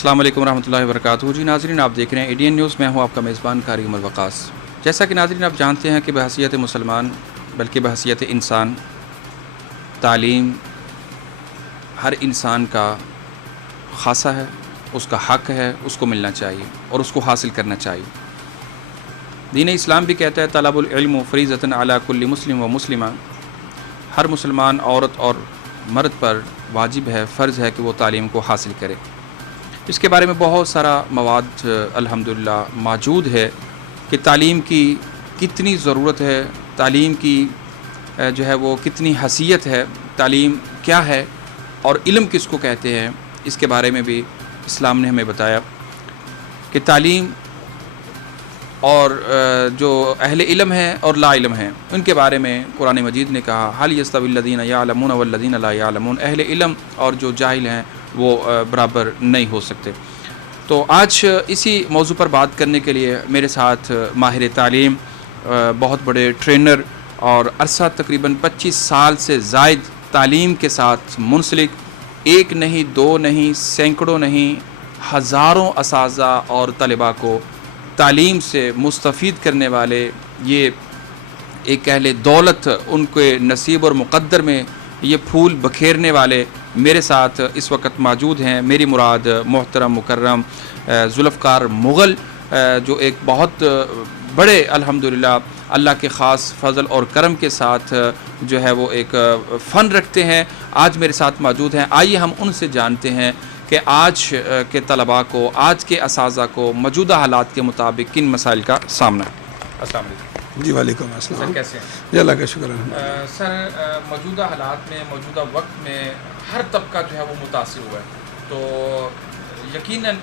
السلام علیکم ورحمۃ اللہ وبرکاتہ. جی ناظرین، آپ دیکھ رہے ہیں ایڈین نیوز. میں ہوں آپ کا میزبان قاری عمر وقاص. جیسا کہ ناظرین آپ جانتے ہیں کہ بحیثیت مسلمان بلکہ بحیثیت انسان، تعلیم ہر انسان کا خاصہ ہے، اس کا حق ہے، اس کو ملنا چاہیے اور اس کو حاصل کرنا چاہیے. دین اسلام بھی کہتا ہے طلب العلم فریضۃ علی کل مسلم و مسلمہ. ہر مسلمان عورت اور مرد پر واجب ہے، فرض ہے کہ وہ تعلیم کو حاصل کرے. اس کے بارے میں بہت سارا مواد الحمدللہ موجود ہے کہ تعلیم کی کتنی ضرورت ہے، تعلیم کی جو ہے وہ کتنی حیثیت ہے، تعلیم کیا ہے اور علم کس کو کہتے ہیں. اس کے بارے میں بھی اسلام نے ہمیں بتایا کہ تعلیم اور جو اہل علم ہیں اور لا علم ہیں ان کے بارے میں قرآن مجید نے کہا حل یستوی الذین یعلمون والذین لا یعلمون. اہل علم اور جو جاہل ہیں وہ برابر نہیں ہو سکتے. تو آج اسی موضوع پر بات کرنے کے لیے میرے ساتھ ماہر تعلیم، بہت بڑے ٹرینر اور عرصہ تقریباً 25 سال سے زائد تعلیم کے ساتھ منسلک، ایک نہیں دو نہیں سینکڑوں نہیں ہزاروں اساتذہ اور طلباء کو تعلیم سے مستفید کرنے والے، یہ ایک اہل دولت ان کے نصیب اور مقدر میں یہ پھول بکھیرنے والے میرے ساتھ اس وقت موجود ہیں. میری مراد محترم مکرم ذوالفقار مغل، جو ایک بہت بڑے الحمدللہ اللہ کے خاص فضل اور کرم کے ساتھ جو ہے وہ ایک فن رکھتے ہیں، آج میرے ساتھ موجود ہیں. آئیے ہم ان سے جانتے ہیں کہ آج کے طلباء کو، آج کے اساتذہ کو موجودہ حالات کے مطابق کن مسائل کا سامنا ہے. السلام علیکم. جی وعلیکم السلام. سر کیسے ہیں؟ جی اللہ کا شکر ہے. سر موجودہ حالات میں، موجودہ وقت میں ہر طبقہ جو ہے وہ متاثر ہوا ہے. تو یقیناً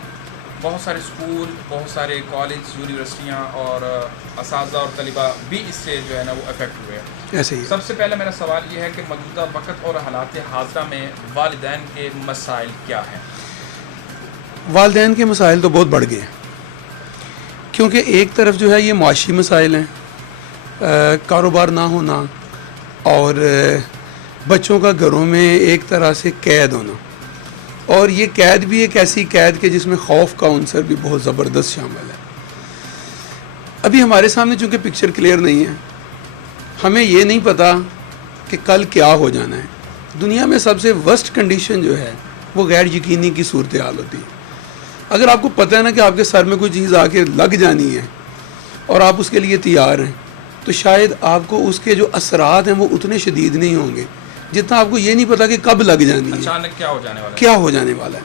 بہت سارے اسکول، بہت سارے کالج، یونیورسٹیاں اور اساتذہ اور طلباء بھی اس سے جو ہے نا وہ افیکٹ ہوئے ہیں. ایسے ہی سب سے پہلے میرا سوال یہ ہے کہ موجودہ وقت اور حالات حاضرہ میں والدین کے مسائل کیا ہیں؟ والدین کے مسائل تو بہت بڑھ گئے ہیں، کیونکہ ایک طرف جو ہے یہ معاشی مسائل ہیں، کاروبار نہ ہونا اور بچوں کا گھروں میں ایک طرح سے قید ہونا، اور یہ قید بھی ایک ایسی قید کہ جس میں خوف کا عنصر بھی بہت زبردست شامل ہے. ابھی ہمارے سامنے چونکہ پکچر کلیئر نہیں ہے، ہمیں یہ نہیں پتا کہ کل کیا ہو جانا ہے. دنیا میں سب سے ورسٹ کنڈیشن جو ہے وہ غیر یقینی کی صورتحال ہوتی ہے. اگر آپ کو پتہ ہے نا کہ آپ کے سر میں کوئی چیز آ کے لگ جانی ہے اور آپ اس کے لیے تیار ہیں، تو شاید آپ کو اس کے جو اثرات ہیں وہ اتنے شدید نہیں ہوں گے جتنا آپ کو یہ نہیں پتا کہ کب لگ جانی ہے، اچانک کیا ہو جانے والا ہے. کیا ہو جانے والا ہے.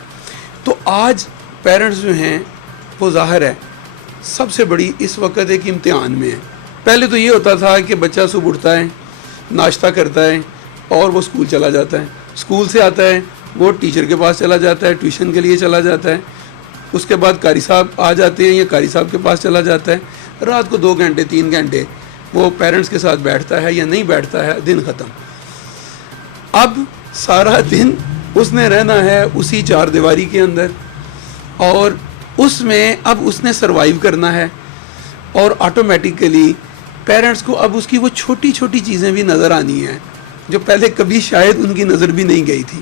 تو آج پیرنٹس جو ہیں وہ ظاہر ہے سب سے بڑی اس وقت ایک امتحان میں ہے. پہلے تو یہ ہوتا تھا کہ بچہ صبح اٹھتا ہے، ناشتہ کرتا ہے اور وہ اسکول چلا جاتا ہے، اسکول سے آتا ہے وہ ٹیچر کے پاس چلا جاتا ہے، ٹیوشن کے لیے چلا جاتا ہے، اس کے بعد قاری صاحب آ جاتے ہیں یا قاری صاحب کے پاس چلا جاتا ہے. رات کو 2 گھنٹے 3 گھنٹے وہ پیرنٹس کے ساتھ بیٹھتا ہے یا نہیں بیٹھتا ہے، دن ختم. اب سارا دن اس نے رہنا ہے اسی 4 دیواری کے اندر، اور اس میں اب اس نے سروائیو کرنا ہے، اور آٹومیٹیکلی پیرنٹس کو اب اس کی وہ چھوٹی چھوٹی چیزیں بھی نظر آنی ہیں جو پہلے کبھی شاید ان کی نظر بھی نہیں گئی تھی.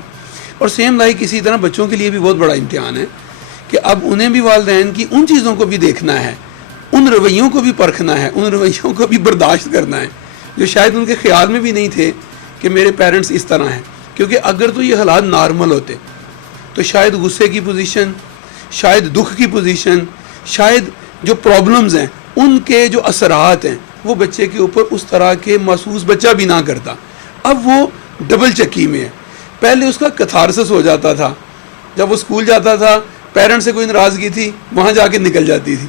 اور سیم لائک اسی طرح بچوں کے لیے بھی بہت بڑا امتحان ہے کہ اب انہیں بھی والدین کی ان چیزوں کو بھی دیکھنا ہے، ان رویوں کو بھی پرکھنا ہے، ان رویوں کو بھی برداشت کرنا ہے جو شاید ان کے خیال میں بھی نہیں تھے کہ میرے پیرنٹس اس طرح ہیں. کیونکہ اگر تو یہ حالات نارمل ہوتے تو شاید غصے کی پوزیشن، شاید دکھ کی پوزیشن، شاید جو پرابلمز ہیں ان کے جو اثرات ہیں وہ بچے کے اوپر اس طرح کے محسوس بچہ بھی نہ کرتا. اب وہ ڈبل چکی میں ہے. پہلے اس کا کتھارسس ہو جاتا تھا، جب وہ اسکول جاتا تھا پیرنٹ سے کوئی ناراضگی تھی وہاں جا کے نکل جاتی تھی،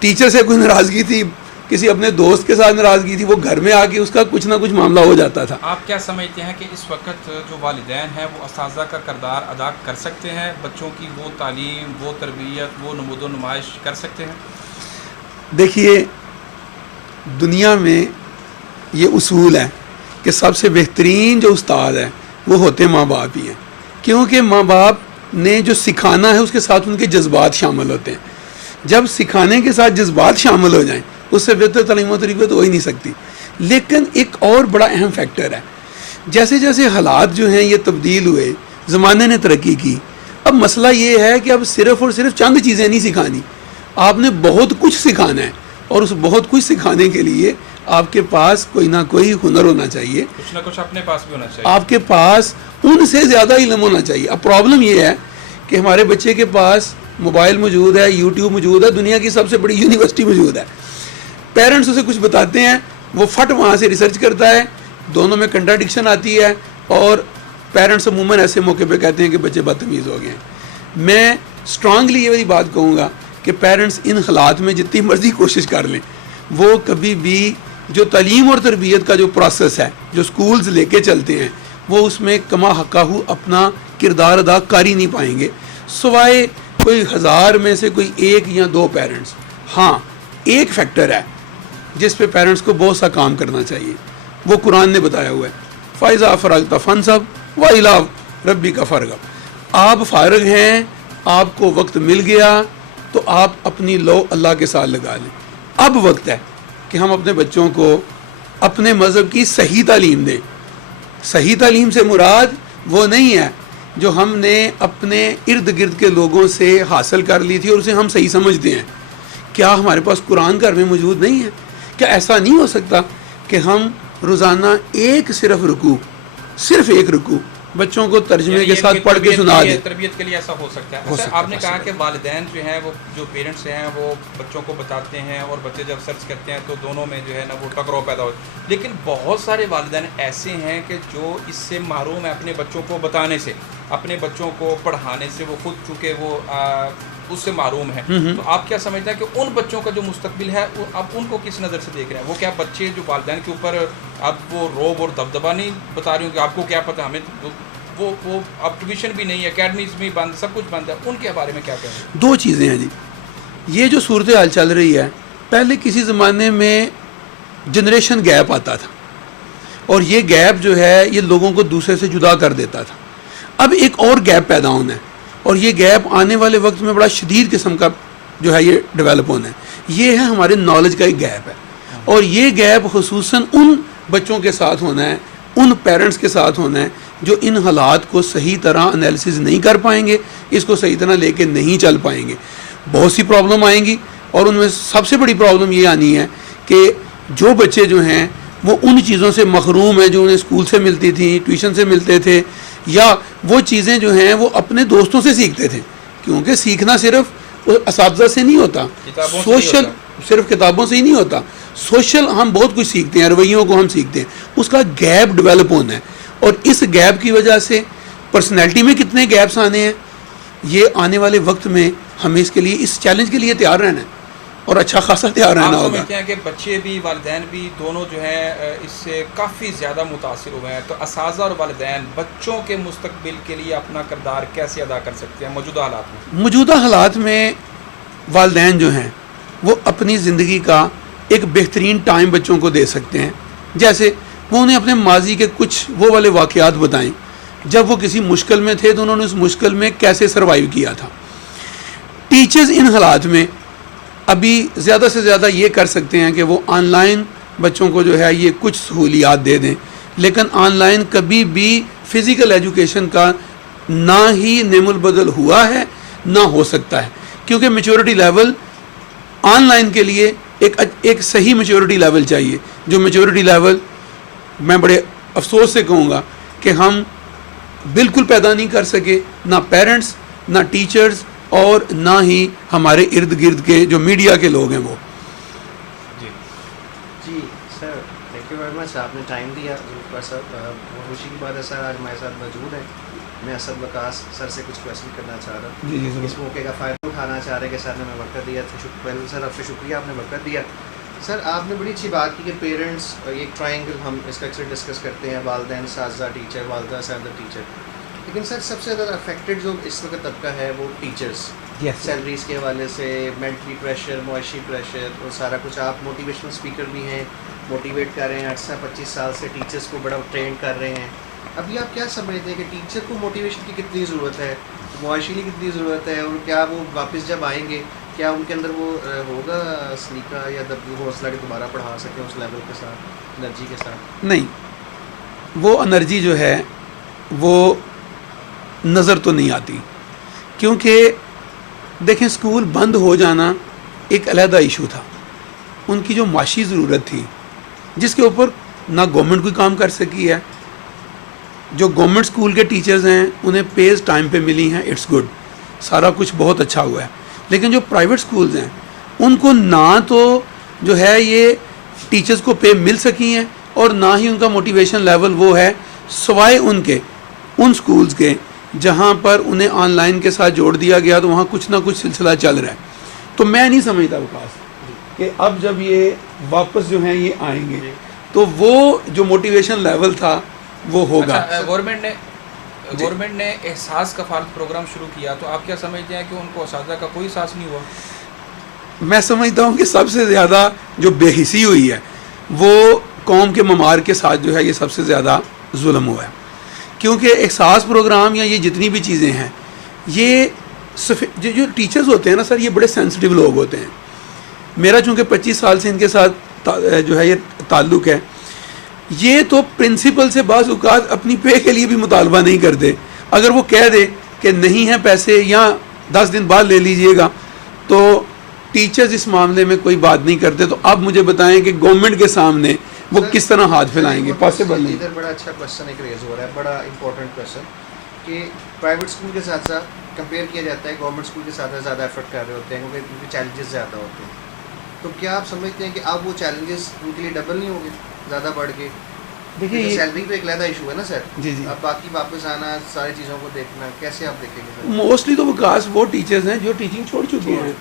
ٹیچر سے کوئی ناراضگی تھی، کسی اپنے دوست کے ساتھ ناراضگی تھی، وہ گھر میں آ کے اس کا کچھ نہ کچھ معاملہ ہو جاتا تھا. آپ کیا سمجھتے ہیں کہ اس وقت جو والدین ہیں وہ اساتذہ کا کردار ادا کر سکتے ہیں؟ بچوں کی وہ تعلیم، وہ تربیت، وہ نمود و نمائش کر سکتے ہیں؟ دیکھیے دنیا میں یہ اصول ہے کہ سب سے بہترین جو استاد ہے وہ ہوتے ماں باپ ہی ہیں، کیونکہ ماں باپ نے جو سکھانا ہے اس کے ساتھ ان کے جذبات شامل ہوتے ہیں. جب سکھانے کے ساتھ جذبات شامل ہو جائیں اس سے بہتر تعلیم و تربیت ہو ہی نہیں سکتی. لیکن ایک اور بڑا اہم فیکٹر ہے، جیسے جیسے حالات جو ہیں یہ تبدیل ہوئے، زمانے نے ترقی کی اب مسئلہ یہ ہے کہ اب صرف اور صرف چند چیزیں نہیں سکھانی, آپ نے بہت کچھ سکھانا ہے, اور اس بہت کچھ سکھانے کے لیے آپ کے پاس کوئی نہ کوئی ہنر ہونا چاہیے, کچھ نہ کچھ اپنے پاس بھی ہونا چاہیے, آپ کے پاس ان سے زیادہ علم ہونا چاہیے. اب پرابلم یہ ہے کہ ہمارے بچے کے پاس موبائل موجود ہے, یوٹیوب موجود ہے, دنیا کی سب سے بڑی یونیورسٹی موجود ہے, پیرنٹس اسے کچھ بتاتے ہیں, وہ فٹ وہاں سے ریسرچ کرتا ہے, دونوں میں کنٹراڈکشن آتی ہے, اور پیرنٹس عموماً ایسے موقع پہ کہتے ہیں کہ بچے بدتمیز ہو گئے ہیں. میں اسٹرانگلی یہ والی بات کہوں گا کہ پیرنٹس ان حالات میں جتنی مرضی کوشش کر لیں, وہ کبھی بھی جو تعلیم اور تربیت کا جو پروسیس ہے, جو سکولز لے کے چلتے ہیں, وہ اس میں کما حقہ اپنا کردار ادا کر ہی نہیں پائیں گے, سوائے کوئی 1000 میں سے کوئی 1 یا 2 پیرنٹس. ہاں, ایک فیکٹر ہے جس پہ پیرنٹس کو بہت سا کام کرنا چاہیے, وہ قرآن نے بتایا ہوا ہے, فائزہ فرغت فانصب وَإِلَىٰ رَبِّكَ فَارْغَب. آپ فارغ ہیں, آپ کو وقت مل گیا تو آپ اپنی لو اللہ کے ساتھ لگا لیں. اب وقت ہے کہ ہم اپنے بچوں کو اپنے مذہب کی صحیح تعلیم دیں. صحیح تعلیم سے مراد وہ نہیں ہے جو ہم نے اپنے ارد گرد کے لوگوں سے حاصل کر لی تھی اور اسے ہم صحیح سمجھتے ہیں. کیا ہمارے پاس قرآن گھر میں موجود نہیں ہے؟ کیا ایسا نہیں ہو سکتا کہ ہم روزانہ صرف ایک رکوع بچوں کو ترجمے کے ساتھ پڑھ کے سنا دیں؟ تربیت کے لیے ایسا ہو سکتا ہے. آپ نے کہا کہ والدین جو ہیں, وہ جو پیرنٹس ہیں وہ بچوں کو بتاتے ہیں, اور بچے جب سرچ کرتے ہیں تو دونوں میں جو ہے نا وہ ٹکراؤ پیدا ہو. لیکن بہت سارے والدین ایسے ہیں کہ جو اس سے محروم ہیں, اپنے بچوں کو بتانے سے, اپنے بچوں کو پڑھانے سے. وہ خود چونکہ وہ اس سے معروم ہے. تو آپ کیا سمجھتے ہیں کہ ان بچوں کا جو مستقبل ہے اب ان کو کس نظر سے دیکھ رہے ہیں؟ وہ کیا بچے جو والدین کے اوپر اب وہ روب اور دبدبہ نہیں بتا رہی ہوں کہ آپ کو کیا پتہ, ہمیں وہ اب ٹیوشن بھی نہیں ہے, اکیڈمیز بھی بند, سب کچھ بند ہے, ان کے بارے میں کیا کہیں گے؟ 2 چیزیں ہیں جی. یہ جو صورتحال چل رہی ہے, پہلے کسی زمانے میں جنریشن گیپ آتا تھا, اور یہ گیپ جو ہے یہ لوگوں کو دوسرے سے جدا کر دیتا تھا. اب ایک اور گیپ پیدا ہونا ہے, اور یہ گیپ آنے والے وقت میں بڑا شدید قسم کا جو ہے یہ ڈیولپ ہونا ہے. یہ ہے ہمارے نالج کا ایک گیپ ہے, اور یہ گیپ خصوصاً ان بچوں کے ساتھ ہونا ہے, ان پیرنٹس کے ساتھ ہونا ہے جو ان حالات کو صحیح طرح انالیسز نہیں کر پائیں گے, اس کو صحیح طرح لے کے نہیں چل پائیں گے. بہت سی پرابلم آئیں گی, اور ان میں سب سے بڑی پرابلم یہ آنی ہے کہ جو بچے جو ہیں وہ ان چیزوں سے محروم ہیں جو انہیں اسکول سے ملتی تھیں, ٹیوشن سے ملتے تھے, یا وہ چیزیں جو ہیں وہ اپنے دوستوں سے سیکھتے تھے. کیونکہ سیکھنا صرف اساتذہ سے نہیں ہوتا, سوشل صرف کتابوں سے ہی نہیں ہوتا, سوشل ہم بہت کچھ سیکھتے ہیں, رویوں کو ہم سیکھتے ہیں. اس کا گیپ ڈیولپ ہونا ہے, اور اس گیپ کی وجہ سے پرسنالٹی میں کتنے گیپس آنے ہیں, یہ آنے والے وقت میں ہمیں اس کے لیے, اس چیلنج کے لیے تیار رہنا ہے, اور اچھا خاصا تیار رہنا ہوگا. آپ سمجھتے ہیں کہ بچے بھی والدین بھی دونوں جو ہیں اس سے کافی زیادہ متاثر ہوئے ہیں, تو اساتذہ اور والدین بچوں کے مستقبل کے لیے اپنا کردار کیسے ادا کر سکتے ہیں موجودہ حالات میں؟ موجودہ حالات میں والدین جو ہیں وہ اپنی زندگی کا ایک بہترین ٹائم بچوں کو دے سکتے ہیں. جیسے وہ انہیں اپنے ماضی کے کچھ وہ والے واقعات بتائیں, جب وہ کسی مشکل میں تھے تو انہوں نے اس مشکل میں کیسے سروائیو کیا تھا. ٹیچرز ان حالات میں ابھی زیادہ سے زیادہ یہ کر سکتے ہیں کہ وہ آن لائن بچوں کو جو ہے یہ کچھ سہولیات دے دیں, لیکن آن لائن کبھی بھی فزیکل ایجوکیشن کا نہ ہی نعم البدل ہوا ہے نہ ہو سکتا ہے, کیونکہ میچورٹی لیول آن لائن کے لیے ایک صحیح میچورٹی لیول چاہیے, جو میچورٹی لیول میں بڑے افسوس سے کہوں گا کہ ہم بالکل پیدا نہیں کر سکے, نہ پیرنٹس, نہ ٹیچرز, اور نہ ہی ہمارے ارد گرد کے جو میڈیا کے لوگ ہیں وہ. جی سر, تھینک یو ویری مچ, آپ نے ٹائم دیا. سر بہت خوشی کی بات ہے سر آج ہمارے ساتھ موجود ہیں. میں اسد وقاص سر سے کچھ کویشچن کرنا چاہ رہا ہوں. جی اس موقع کا فائدہ اٹھانا چاہ رہے کہ سر نے ہمیں وقت دیا. سر آپ سے شکریہ, آپ نے وقت دیا. سر آپ نے بڑی اچھی بات کی کہ پیرنٹس, ایک ٹرائنگل ہم اس کا اکثر ڈسکس کرتے ہیں, والدین, اساتذہ, ٹیچر, والدہ, اساتذہ, ٹیچر. لیکن سر سب سے زیادہ افیکٹڈ جو اس وقت طبقہ ہے وہ ٹیچرس. سیلریز کے حوالے سے مینٹلی پریشر, معاشی پریشر اور سارا کچھ. آپ موٹیویشنل اسپیکر بھی ہیں, موٹیویٹ کر رہے ہیں, 25 سال سے ٹیچرس کو بڑا ٹرین کر رہے ہیں. ابھی آپ کیا سمجھتے ہیں کہ ٹیچر کو موٹیویشن کی کتنی ضرورت ہے, معاشی کی کتنی ضرورت ہے, اور کیا وہ واپس جب آئیں گے کیا ان کے اندر وہ ہوگا سلیقہ یا حوصلہ کہ دوبارہ پڑھا سکیں اس لیول کے ساتھ, انرجی کے ساتھ؟ نہیں, وہ انرجی جو ہے وہ نظر تو نہیں آتی, کیونکہ دیکھیں اسکول بند ہو جانا ایک علیحدہ ایشو تھا. ان کی جو معاشی ضرورت تھی جس کے اوپر نہ گورنمنٹ کوئی کام کر سکی ہے. جو گورنمنٹ اسکول کے ٹیچرز ہیں انہیں پیز ٹائم پہ ملی ہیں, اٹس گڈ, سارا کچھ بہت اچھا ہوا ہے. لیکن جو پرائیویٹ اسکولز ہیں ان کو نہ تو جو ہے یہ ٹیچرز کو پے مل سکی ہیں اور نہ ہی ان کا موٹیویشن لیول وہ ہے, سوائے ان کے ان اسکولز کے جہاں پر انہیں آن لائن کے ساتھ جوڑ دیا گیا تو وہاں کچھ نہ کچھ سلسلہ چل رہا ہے. تو میں نہیں سمجھتا وکاس کہ اب جب یہ واپس جو ہیں یہ آئیں گے تو وہ جو موٹیویشن لیول تھا وہ ہوگا. گورنمنٹ نے احساس کفالت پروگرام شروع کیا تو آپ کیا سمجھتے ہیں کہ ان کو اساتذہ کا کوئی احساس نہیں ہوا؟ میں سمجھتا ہوں کہ سب سے زیادہ جو بے حسی ہوئی ہے وہ قوم کے ممار کے ساتھ جو ہے یہ سب سے زیادہ ظلم ہوا ہے. کیونکہ احساس پروگرام یا یہ جتنی بھی چیزیں ہیں یہ جو ٹیچرز ہوتے ہیں نا سر, یہ بڑے سینسٹیو لوگ ہوتے ہیں. میرا چونکہ 25 سال سے ان کے ساتھ جو ہے یہ تعلق ہے, یہ تو پرنسپل سے بعض اوقات اپنی پے کے لیے بھی مطالبہ نہیں کرتے. اگر وہ کہہ دے کہ نہیں ہیں پیسے یا 10 دن بعد لے لیجئے گا تو ٹیچرز اس معاملے میں کوئی بات نہیں کرتے. تو اب مجھے بتائیں کہ گورنمنٹ کے سامنے وہ کس طرح ہاتھ پھیلائیں گے؟ پاسبل نہیں. ادھر بڑا اچھا کوشچن ایک ریز ہو رہا ہے, بڑا امپورٹنٹ کوشچن, کہ پرائیویٹ اسکول کے ساتھ ساتھ کمپیئر کیا جاتا ہے گورنمنٹ اسکول کے ساتھ زیادہ ایفرٹ کر رہے ہوتے ہیں کیونکہ ان کے چیلنجز زیادہ ہوتے ہیں. تو کیا آپ سمجھتے ہیں کہ اب وہ چیلنجز ان کے لیے ڈبل نہیں ہوں گے زیادہ بڑھ کے؟ دیکھیے سیلری تو ایک علیحدہ ایشو ہے نا سر. جی جی. اب باقی واپس آنا, ساری چیزوں کو دیکھنا, کیسے آپ دیکھیں گے؟ موسٹلی تو وکاس وہ ٹیچرز ہیں جو ٹیچنگ چھوڑ چکے ہیں,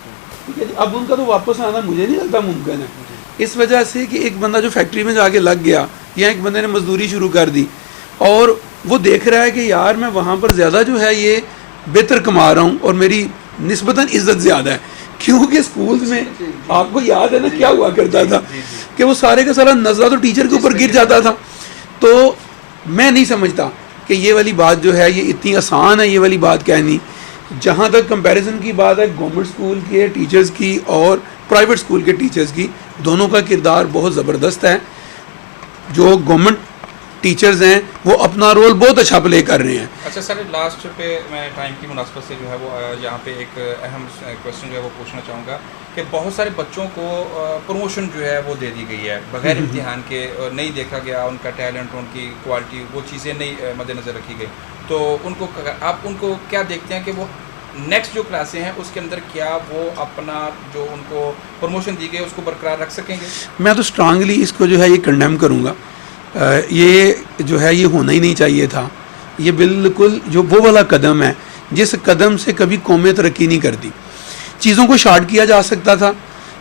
ٹھیک ہے جی. اب ان کا تو واپس آنا مجھے نہیں لگتا ممکن ہے, اس وجہ سے کہ ایک بندہ جو فیکٹری میں جا کے لگ گیا یا ایک بندے نے مزدوری شروع کر دی اور وہ دیکھ رہا ہے کہ یار میں وہاں پر زیادہ جو ہے یہ بہتر کما رہا ہوں اور میری نسبتاً عزت زیادہ ہے. کیونکہ اسکولز میں آپ کو یاد ہے نا کیا ہوا کرتا تھا کہ وہ سارے کا سارا نظرہ تو ٹیچر کے اوپر گر جاتا تھا. تو میں نہیں سمجھتا کہ یہ والی بات جو ہے یہ اتنی آسان ہے یہ والی بات کہنی. جہاں تک کمپیریزن کی بات ہے گورنمنٹ اسکول کے ٹیچرز کی اور پرائیویٹ اسکول کے ٹیچرز کی, دونوں کا کردار بہت زبردست ہے. جو گورنمنٹ ٹیچرز ہیں وہ اپنا رول بہت اچھا پلے کر رہے ہیں. اچھا سر, لاسٹ پہ میں ٹائم کی مناسبت سے جو ہے وہ یہاں پہ ایک اہم کویشچن جو ہے وہ پوچھنا چاہوں گا کہ بہت سارے بچوں کو پروموشن جو ہے وہ دے دی گئی ہے بغیر امتحان کے, نہیں دیکھا گیا ان کا ٹیلنٹ, ان کی کوالٹی, وہ چیزیں نہیں مد نظر رکھی گئی. تو ان کو آپ ان کو کیا دیکھتے ہیں کہ وہ نیکسٹ جو کلاسیں ہیں اس کے اندر کیا وہ اپنا جو ان کو پروموشن دی گئی اس کو برقرار رکھ سکیں گے؟ میں تو اسٹرانگلی اس کو جو ہے یہ کنڈیم کروں گا. یہ جو ہے یہ ہونا ہی نہیں چاہیے تھا. یہ بالکل جو وہ والا قدم ہے جس قدم سے کبھی قومیں ترقی نہیں کرتی. چیزوں کو شارٹ کیا جا سکتا تھا,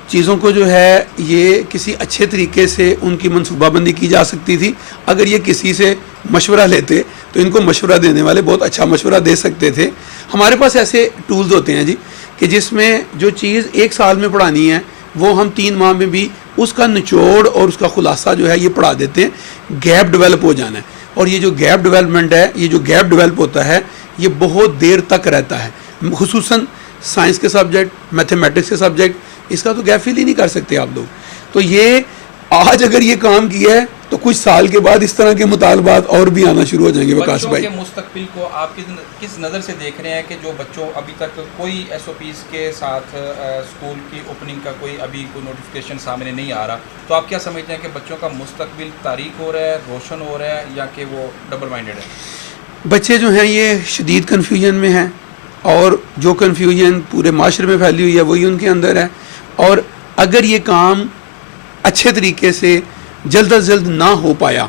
چیزوں کو جو ہے یہ کسی اچھے طریقے سے ان کی منصوبہ بندی کی جا سکتی تھی. اگر یہ کسی سے مشورہ لیتے تو ان کو مشورہ دینے والے بہت اچھا مشورہ دے سکتے تھے. ہمارے پاس ایسے ٹولز ہوتے ہیں جی کہ جس میں جو چیز 1 سال میں پڑھانی ہے وہ ہم 3 ماہ میں بھی اس کا نچوڑ اور اس کا خلاصہ جو ہے یہ پڑھا دیتے ہیں. گیپ ڈیولپ ہو جانا ہے, اور یہ جو گیپ ڈیولپمنٹ ہے, یہ جو گیپ ڈیولپ ہوتا ہے یہ بہت دیر تک رہتا ہے. خصوصاً سائنس کے سبجیکٹ, میتھمیٹکس کے سبجیکٹ, اس کا تو گیپ فل ہی نہیں کر سکتے آپ لوگ. تو یہ آج اگر یہ کام کیا ہے تو کچھ سال کے بعد اس طرح کے مطالبات اور بھی آنا شروع ہو جائیں گے. وکاس بھائی, بچوں کے مستقبل کو آپ کس نظر سے دیکھ رہے ہیں کہ جو بچوں ابھی تک کوئی ایس او پیز کے ساتھ اسکول کی اوپننگ کا کوئی ابھی کوئی نوٹیفیکیشن سامنے نہیں آ رہا, تو آپ کیا سمجھتے ہیں کہ بچوں کا مستقبل تاریک ہو رہا ہے, روشن ہو رہا ہے, یا کہ وہ ڈبل مائنڈیڈ ہے؟ بچے جو ہیں یہ شدید کنفیوژن میں ہیں, اور جو کنفیوژن پورے معاشرے میں پھیلی ہوئی ہے وہی ان کے اندر ہے. اور اگر یہ کام اچھے طریقے سے جلد از جلد نہ ہو پایا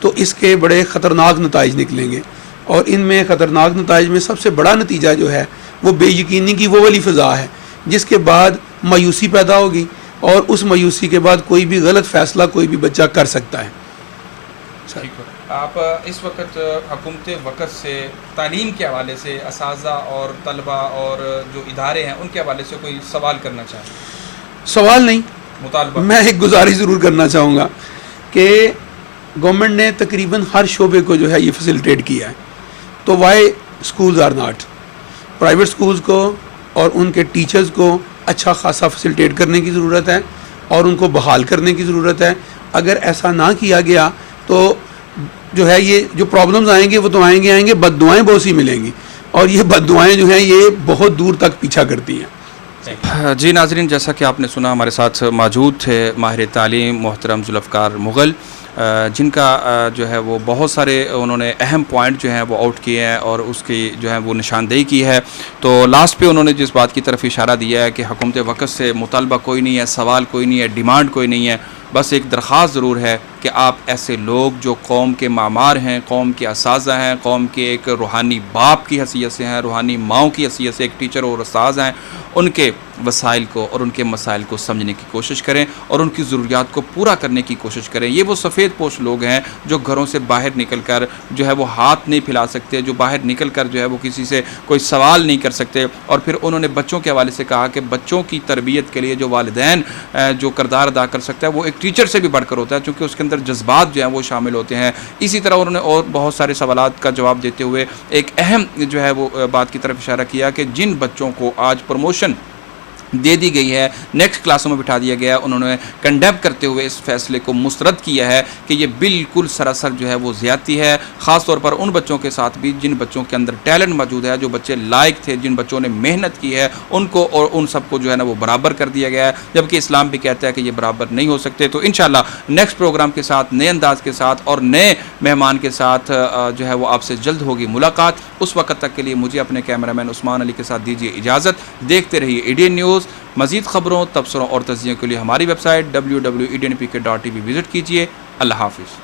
تو اس کے بڑے خطرناک نتائج نکلیں گے. اور ان میں خطرناک نتائج میں سب سے بڑا نتیجہ جو ہے وہ بے یقینی کی وہ والی فضا ہے جس کے بعد مایوسی پیدا ہوگی, اور اس مایوسی کے بعد کوئی بھی غلط فیصلہ کوئی بھی بچہ کر سکتا ہے. آپ اس وقت حکومت وقت سے تعلیم کے حوالے سے اساتذہ اور طلبہ اور جو ادارے ہیں ان کے حوالے سے کوئی سوال کرنا چاہیں؟ سوال نہیں, مطالبہ. میں ایک گزارش ضرور کرنا چاہوں گا کہ گورنمنٹ نے تقریباً ہر شعبے کو جو ہے یہ فیسیلیٹیٹ کیا ہے. تو why schools are not? Private schools کو اور ان کے ٹیچرز کو اچھا خاصا فیسیلیٹیٹ کرنے کی ضرورت ہے اور ان کو بحال کرنے کی ضرورت ہے. اگر ایسا نہ کیا گیا تو جو ہے یہ جو پرابلمز آئیں گے وہ تو آئیں گے, بد دعائیں بہت سی ملیں گی. اور یہ بد دعائیں جو ہیں یہ بہت دور تک پیچھا کرتی ہیں. جی ناظرین، جیسا کہ آپ نے سنا، ہمارے ساتھ موجود تھے ماہر تعلیم محترم ذوالفقار مغل، جن کا جو ہے وہ بہت سارے انہوں نے اہم پوائنٹ جو ہیں وہ آؤٹ کیے ہیں اور اس کی جو ہے وہ نشاندہی کی ہے. تو لاسٹ پہ انہوں نے جس بات کی طرف اشارہ دیا ہے کہ حکومت وقت سے مطالبہ کوئی نہیں ہے، سوال کوئی نہیں ہے، ڈیمانڈ کوئی نہیں ہے، بس ایک درخواست ضرور ہے کہ آپ ایسے لوگ جو قوم کے معمار ہیں، قوم کے اساتذہ ہیں، قوم کے ایک روحانی باپ کی حیثیت سے ہیں، روحانی ماؤں کی حیثیت سے ایک ٹیچر اور استاذ ہیں، ان کے وسائل کو اور ان کے مسائل کو سمجھنے کی کوشش کریں اور ان کی ضروریات کو پورا کرنے کی کوشش کریں. یہ وہ سفید پوش لوگ ہیں جو گھروں سے باہر نکل کر جو ہے وہ ہاتھ نہیں پھیلا سکتے، جو باہر نکل کر جو ہے وہ کسی سے کوئی سوال نہیں کر سکتے. اور پھر انہوں نے بچوں کے حوالے سے کہا کہ بچوں کی تربیت کے لیے جو والدین جو کردار ادا کر سکتا ہے وہ ایک ٹیچر سے بھی بڑھ کر ہوتا ہے، چونکہ اس کے اندر جذبات جو ہیں وہ شامل ہوتے ہیں. اسی طرح انہوں نے اور بہت سارے سوالات کا جواب دیتے ہوئے ایک اہم جو ہے وہ بات کی طرف اشارہ کیا کہ جن بچوں کو آج پروموشن دے دی گئی ہے، نیکسٹ کلاسوں میں بٹھا دیا گیا، انہوں نے کنڈیم کرتے ہوئے اس فیصلے کو مسترد کیا ہے کہ یہ بالکل سراسر جو ہے وہ زیادتی ہے، خاص طور پر ان بچوں کے ساتھ بھی جن بچوں کے اندر ٹیلنٹ موجود ہے، جو بچے لائق تھے، جن بچوں نے محنت کی ہے، ان کو اور ان سب کو جو ہے نا وہ برابر کر دیا گیا ہے، جبکہ اسلام بھی کہتا ہے کہ یہ برابر نہیں ہو سکتے. تو انشاءاللہ نیکسٹ پروگرام کے ساتھ، نئے انداز کے ساتھ اور نئے مہمان کے ساتھ جو ہے وہ آپ سے جلد ہوگی ملاقات. اس وقت تک کے لیے مجھے اپنے کیمرہ مین عثمان علی کے ساتھ دیجیے اجازت. دیکھتے رہیے ایڈین نیوز. مزید خبروں، تبصروں اور تجزیوں کے لیے ہماری ویب سائٹ www.ednpk.tv وزٹ کیجیے. اللہ حافظ.